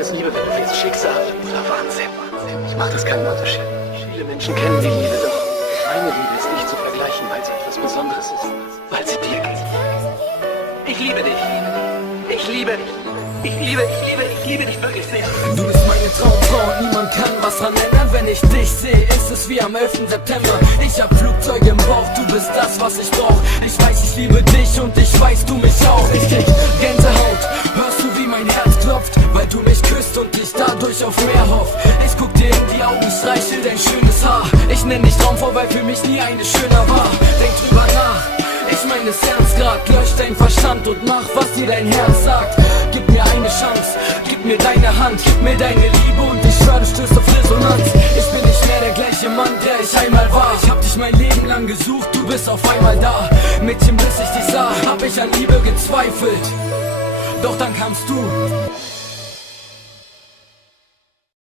es Liebe, wenn du willst, Schicksal oder Wahnsinn. Ich mach das keinen Unterschied. Viele Menschen kennen die Liebe, doch meine Liebe ist nicht zu vergleichen, weil sie etwas Besonderes ist, weil sie dir gilt. Ich liebe dich. Ich liebe dich wirklich sehr. Du bist meine Traumfrau und niemand kann was dran ändern. Wenn ich dich sehe, ist es wie am 11. September. Ich hab Flugzeuge im Bauch, du bist das, was ich brauch. Ich weiß, ich liebe dich und ich weiß, du mich auch. Ich krieg Gänsehaut, hörst du, wie mein Herz klopft, weil du mich küsst und ich dadurch auf mehr hoff. Ich guck dir in die Augen, streichel dein schönes Haar. Ich nenn dich Traumfrau, weil für mich nie eine schöner war. Denk drüber nach, ich mein es ernst grad. Lösch dein Verstand und mach, was dir dein Herz sagt. Gib mir eine Chance, gib mir deine Hand, gib mir deine Liebe und ich schwör, du stößt auf Resonanz. Ich bin nicht mehr der gleiche Mann, der ich einmal war. Ich hab dich mein Leben lang gesucht, du bist auf einmal da. Mädchen, bis ich dich sah, hab ich an Liebe gezweifelt, doch dann kamst du.